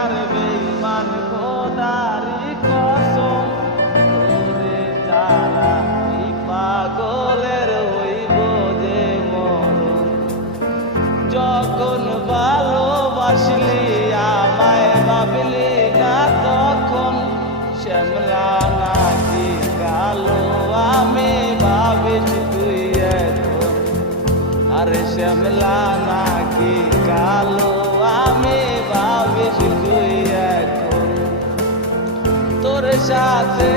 আর বেঈমান খোদারি কসম তোরে ছাড়া এই পাগলের হইব যে মরণ। যখন ভালোবাসলি আমায় ভাবলি না তখন শ্যামলা নাকি কালো আমি ভাবিস তুই এখন। আরে শ্যামলা নাকি কালো আমি ভাবিস তুই এখন। তোর সাথে